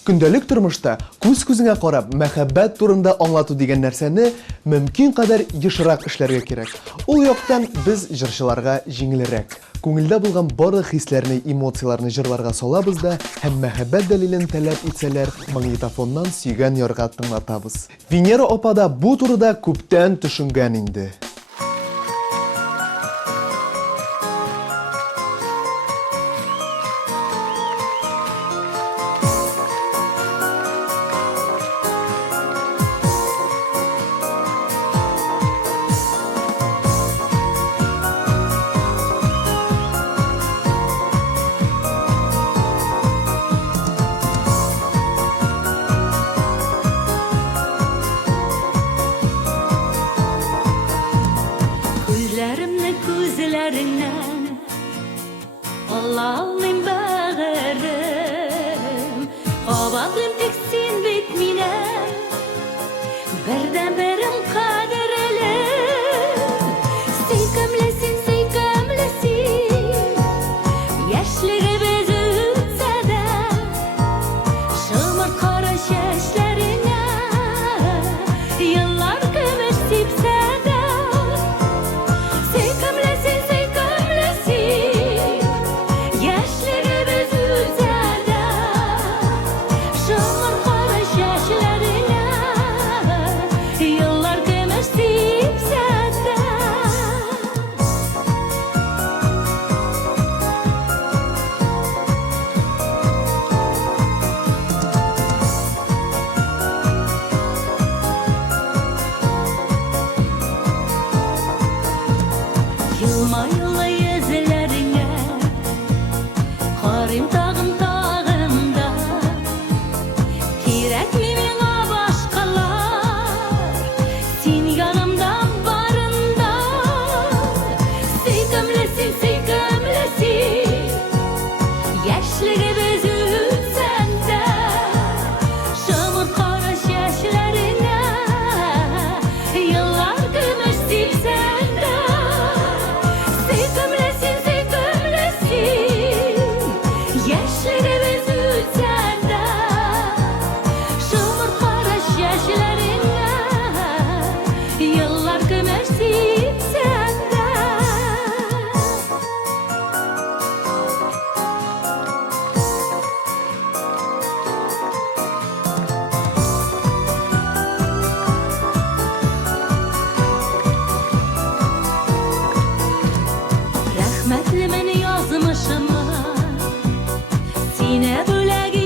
Күнделек тормышта күз күзеңә карап мәхәббәт турында аңлату дигән нәрсәне мөмкин кадәр ешрак эшләргә кирәк. Ул яктан без җырчыларга җиңелрәк. Күңелдә булган барлык хисләрне, эмоцияларны җырларга салабыз да һәм мәхәббәт дәлилен таләп итсәләр, магнитофоннан сөйгән ярга тыңлатабыз. Венера апа да бу турыда күптән төшенгән инде. Gözlerinden Allah'ım bağırım Qabatlım teksin bitmine Birden birim kaderelim Seykömlesin Yaşları bez ütse de Şımır kara şeşlerine Yıllar gümüş sipse de Yılma yüzlerine Karim tağım tağımda Kirek mi bana başkalar Sen yanımdan barında Seykömlesin Yaşları bez ütsen de Şımır kara şeşlerine Yıllar gümüş sipsen de Yaşları bez ütsen de Şımır kara şeşlerine Yıllar gümüş sipsen de Rahmetli beni yazmışım Sine bölegi